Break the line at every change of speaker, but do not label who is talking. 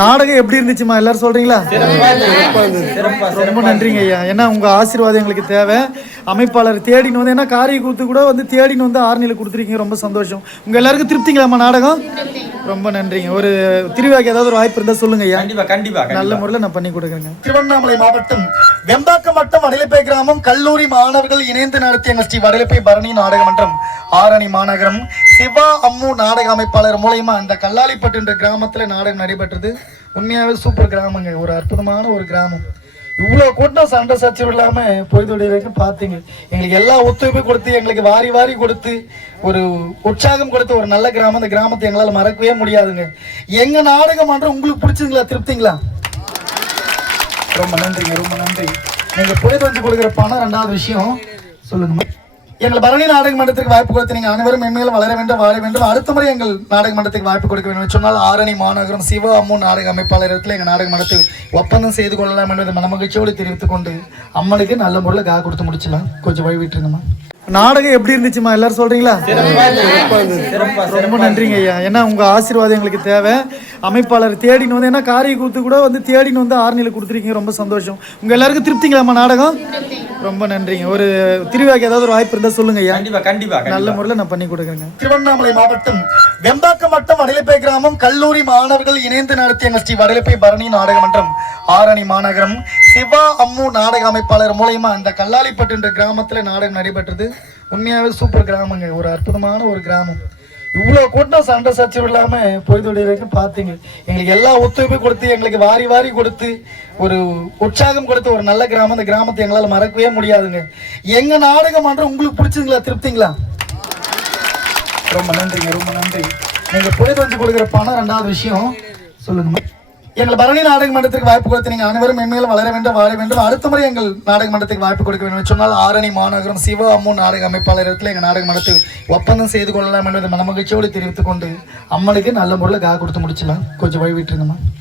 நாடகம் எப்படி இருந்துச்சுமா எல்லாரும் சொல்றீங்களா? ரொம்ப நன்றிங்க ஐயா. ஏன்னா உங்க ஆசீர்வாதம் எங்களுக்கு தேவை. அமைப்பாளர் தேடின்னு வந்து ஏன்னா காரிய கூத்து கூட வந்து தேடின்னு வந்து ஆர்னியில் கொடுத்துருக்கீங்க. ரொம்ப சந்தோஷம். உங்க எல்லாருக்கும் திருப்திங்களாம்மா நாடகம்? ரொம்ப நன்றிங்க. ஒரு திருவிழாக்கு ஏதாவது ஒரு வாய்ப்பு இருந்தா சொல்லுங்க ஐயா.
கண்டிப்பா கண்டிப்பா
நல்ல முறையில் நான் பண்ணி கொடுக்குறேங்க. திருவண்ணாமலை மாவட்டம் வெம்பாக்கம் வட்டம் வடலிப்பை கிராமம் கல்லூரி மாணவர்கள் இணைந்து நடத்திய ஸ்ரீ வடலிப்பை பரணி நாடக மன்றம் ஆரணி மாநகரம். சிவா அம்மு நாடக அமைப்பாளர் மூலயமா இந்த கல்லாலிப்பட்டு என்ற கிராமத்துல நாடகம் நடைபெற்றது. உண்மையாவே சூப்பர் கிராமங்க ஒரு அற்புதமான ஒரு கிராமம். இவ்வளோ கூட்டம் சண்டை சச்சரவு இல்லாம பொய்தொடை வரைக்கும் பார்த்தீங்க எங்களுக்கு எல்லா ஒத்துழைப்பும் கொடுத்து எங்களுக்கு வாரி வாரி கொடுத்து ஒரு உற்சாகம் கொடுத்த ஒரு நல்ல கிராமம். இந்த கிராமத்தை எங்களால் மறக்கவே முடியாதுங்க. எங்க நாடகம் மன்றம் உங்களுக்கு பிடிச்சதுங்களா? திருப்திங்களா? ரொம்ப நன்றிங்க ரொம்ப நன்றி. நீங்க புயல் வச்சு கொடுக்குற பணம் ரெண்டாவது விஷயம். சொல்லுங்க. எங்கள் பரணி நாடக மன்றத்திற்கு வாய்ப்பு கொடுத்து நீங்கள் அனைவரும் மென்மேலும் வளர வேண்டும் வாழ வேண்டும். அடுத்த முறை எங்கள் நாடக மன்றத்துக்கு வாய்ப்பு கொடுக்க வேண்டும் சொன்னால் ஆரணி மாநகரம் சிவ அம்மு நாடக அமைப்பாளரத்தில் எங்கள் நாடக மன்றத்தில் ஒப்பந்தம் செய்து கொள்ளலாம் என்பதை மனமகிழ்ச்சியோடு தெரிவித்துக் கொண்டு அம்மனுக்கு நல்ல முறையில் கா கொடுத்து முடிச்சலாம். கொஞ்சம் வழி விட்டுருங்கம்மா நாடகம் எப்படி இருந்துச்சுமா எல்லாரும் சொல்றீங்களா? ரொம்ப நன்றிங்க ஐயா. ஏன்னா உங்க ஆசீர்வாதம் எங்களுக்கு தேவை. அமைப்பாளர் தேடின்னு வந்து ஏன்னா காரிய கூத்து கூட வந்து தேடின்னு வந்து ஆர்னியில் கொடுத்துருக்கீங்க. ரொம்ப சந்தோஷம். உங்க எல்லாருக்கும் திருப்திங்களாம்மா நாடகம்? ரொம்ப நன்றிங்க. ஒரு திருவிழாக்கு ஏதாவது ஒரு வாய்ப்பு இருந்தா சொல்லுங்க ஐயா.
கண்டிப்பா கண்டிப்பா
நல்ல முறையில் நான் பண்ணி கொடுக்குறேங்க. திருவண்ணாமலை மாவட்டம் வெம்பாக்கம் வட்டம் வடலிப்பை கிராமம் கல்லூரி மாணவர்கள் இணைந்து நடத்திய ஸ்ரீ வடலிப்பை பரணி நாடக மன்றம் ஆரணி மாநகரம். சிவா அம்மு நாடக அமைப்பாளர் மூலயமா இந்த கல்லாலிப்பட்டு என்ற கிராமத்துல நாடகம் நடைபெற்றது. உண்மையாவே சூப்பர் கிராமங்க. ஒரு அற்புதமான ஒரு கிராமம். இவ்வளோ கூட்டம் சண்டை சச்சரவு இல்லாம பொய்தொடை வரைக்கும் பார்த்தீங்க. எங்களுக்கு எல்லா ஒத்துழைப்பும் கொடுத்து எங்களுக்கு வாரி வாரி கொடுத்து ஒரு உற்சாகம் கொடுத்த ஒரு நல்ல கிராமம். இந்த கிராமத்தை எங்களால் மறக்கவே முடியாதுங்க. எங்க நாடகம் மன்றம் உங்களுக்கு பிடிச்சதுங்களா? திருப்திங்களா? ரொம்ப நன்றிங்க ரொம்ப நன்றி. நீங்க புயல் வந்து கொடுக்குற பணம் ரெண்டாவது விஷயம். சொல்லுங்க. எங்கள் பரணி நாடக மன்றத்திற்கு வாய்ப்பு கொடுத்து நீங்கள் அனைவரும் மென்மேலும் வளர வேண்டும் வாழ வேண்டும். அடுத்த முறை எங்கள் நாடக மன்றத்துக்கு வாய்ப்பு கொடுக்க வேண்டும். சொன்னால் ஆரணி மாநகரம் சிவ அம்மு நாடக அமைப்பாளரத்தில் எங்கள் நாடக மன்றத்தில் ஒப்பந்தம் செய்து கொள்ளலாம் என்பதை மனமகிழ்ச்சியோடு தெரிவித்துக் கொண்டு அம்மனுக்கு நல்ல முறையில் கா கொடுத்து முடிச்சலாம் கொஞ்சம் வழி விட்டுருங்கம்மா